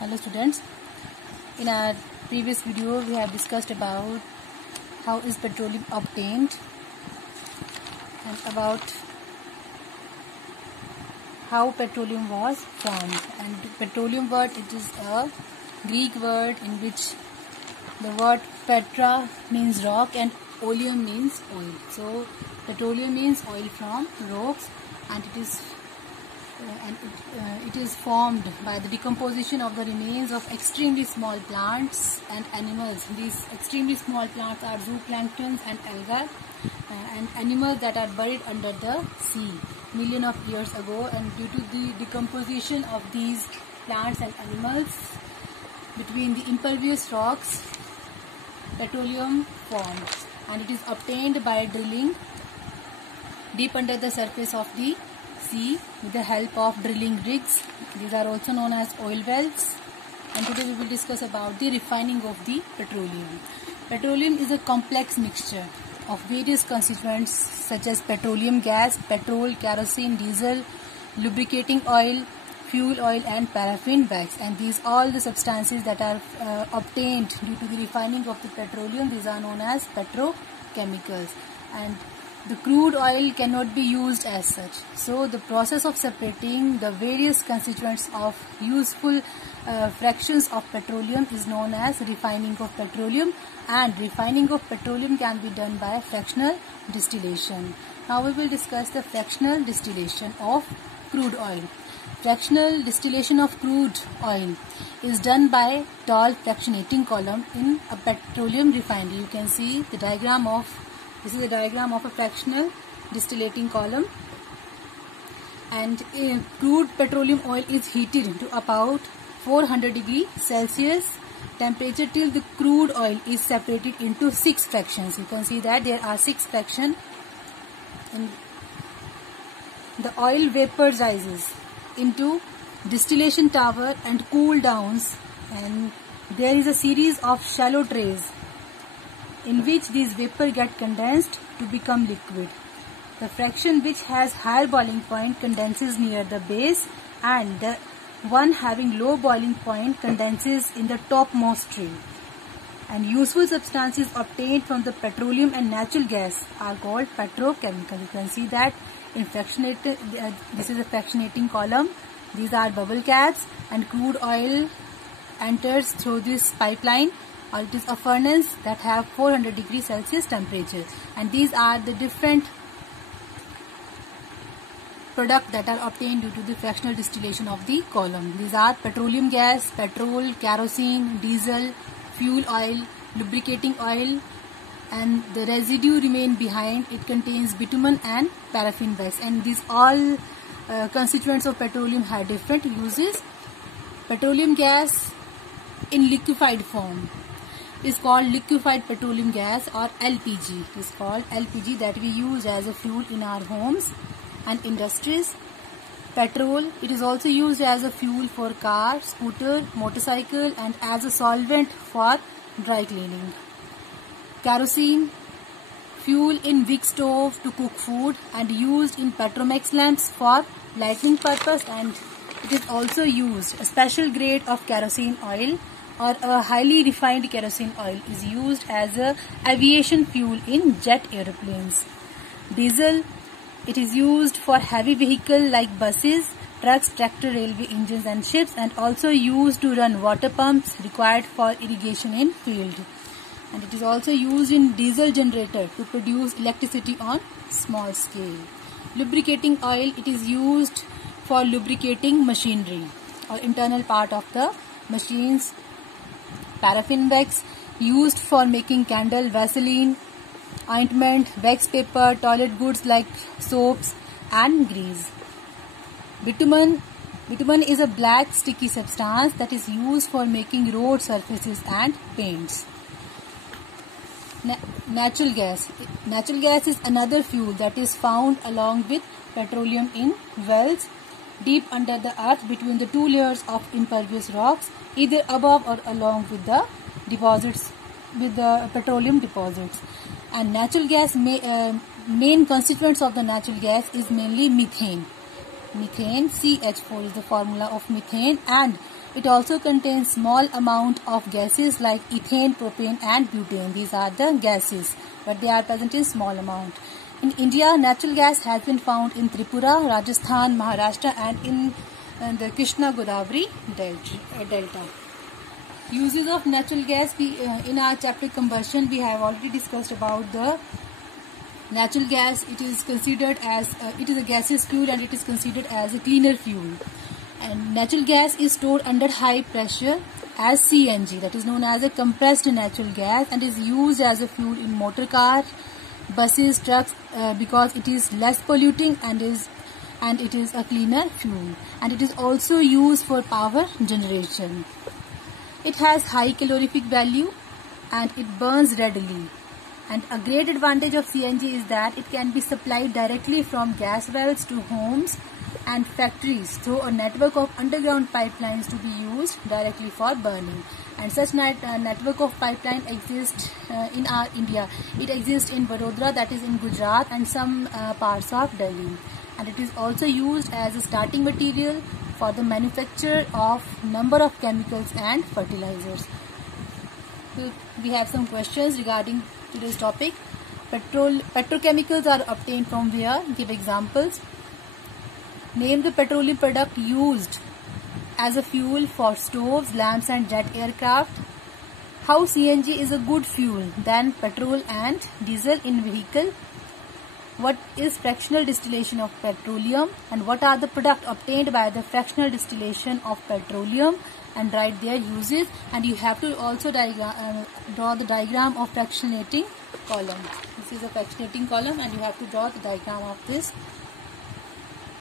Hello students, in our previous video we have discussed about how is petroleum obtained and about how petroleum was formed. And petroleum word, it is a Greek word in which the word petra means rock and oleum means oil. So petroleum means oil from rocks, and it is formed by the decomposition of the remains of extremely small plants and animals. These extremely small plants are zooplanktons and algae and animals that are buried under the sea millions of years ago, and due to the decomposition of these plants and animals between the impervious rocks, petroleum formed, and it is obtained by drilling deep under the surface of the sea with the help of drilling rigs. These are also known as oil wells. And today we will discuss about the refining of the petroleum. Petroleum is a complex mixture of various constituents such as petroleum gas, petrol, kerosene, diesel, lubricating oil, fuel oil and paraffin wax. And these all the substances that are obtained due to the refining of the petroleum, these are known as petrochemicals. And the crude oil cannot be used as such. So the process of separating the various constituents of useful fractions of petroleum is known as refining of petroleum, and refining of petroleum can be done by fractional distillation. Now we will discuss the fractional distillation of crude oil. Fractional distillation of crude oil is done by tall fractionating column in a petroleum refinery. You can see the diagram of This is a diagram of a fractional distillating column, and crude petroleum oil is heated to about 400 degrees Celsius temperature till the crude oil is separated into 6 fractions. You can see that there are 6 fractions. And the oil vaporizes into distillation tower and cool downs, and there is a series of shallow trays in which these vapor get condensed to become liquid. The fraction which has higher boiling point condenses near the base, and the one having low boiling point condenses in the topmost tray. And useful substances obtained from the petroleum and natural gas are called petrochemicals. You can see that in this is a fractionating column. These are bubble caps, and crude oil enters through this pipeline, or it is a furnace that have 400 degrees Celsius temperature. And these are the different products that are obtained due to the fractional distillation of the column. These are petroleum gas, petrol, kerosene, diesel, fuel oil, lubricating oil, and the residue remain behind. It contains bitumen and paraffin wax, and these all constituents of petroleum have different uses. Petroleum gas in liquefied form is called liquefied petroleum gas, or LPG. It is called LPG, that we use as a fuel in our homes and industries. Petrol, it is also used as a fuel for car, scooter, motorcycle, and as a solvent for dry cleaning. Kerosene, fuel in wick stove to cook food and used in Petromax lamps for lighting purpose. And it is also used, a special grade of kerosene oil or a highly refined kerosene oil is used as a aviation fuel in jet aeroplanes. Diesel, it is used for heavy vehicle like buses, trucks, tractor, railway engines and ships, and also used to run water pumps required for irrigation in field. And it is also used in diesel generator to produce electricity on small scale. Lubricating oil, it is used for lubricating machinery or internal part of the machines. Paraffin wax, used for making candle, Vaseline, ointment, wax paper, toilet goods like soaps and grease. Bitumen is a black sticky substance that is used for making road surfaces and paints. Natural gas is another fuel that is found along with petroleum in wells deep under the earth between the two layers of impervious rocks, either above or along with the deposits, with the petroleum deposits. And natural gas, main constituents of the natural gas is mainly methane. Methane, CH4 is the formula of methane, and It also contains small amount of gases like ethane, propane and butane. These are the gases, but they are present in small amount. In India, natural gas has been found in Tripura, Rajasthan, Maharashtra and in the Krishna Godavari delta. Uses of natural gas. In our chapter combustion, we have already discussed about the natural gas. It is considered as it is a gaseous fuel and it is considered as a cleaner fuel. And natural gas is stored under high pressure as CNG, that is known as a compressed natural gas, and is used as a fuel in motor cars, buses, trucks, because it is less polluting and it is a cleaner fuel, and it is also used for power generation. It has high calorific value and it burns readily. And a great advantage of CNG is that it can be supplied directly from gas wells to homes and factories through a network of underground pipelines to be used directly for burning. And such network of pipeline exists in our India. It exists in Vadodara, that is in Gujarat, and some parts of Delhi. And it is also used as a starting material for the manufacture of number of chemicals and fertilizers. So we have some questions regarding today's topic. Petrochemicals are obtained from where? Give examples. Name the petroleum product used as a fuel for stoves, lamps and jet aircraft. How CNG is a good fuel than petrol and diesel in vehicle. What is fractional distillation of petroleum, and what are the products obtained by the fractional distillation of petroleum, and write their uses. And you have to also draw the diagram of fractionating column. This is a fractionating column and you have to draw the diagram of this.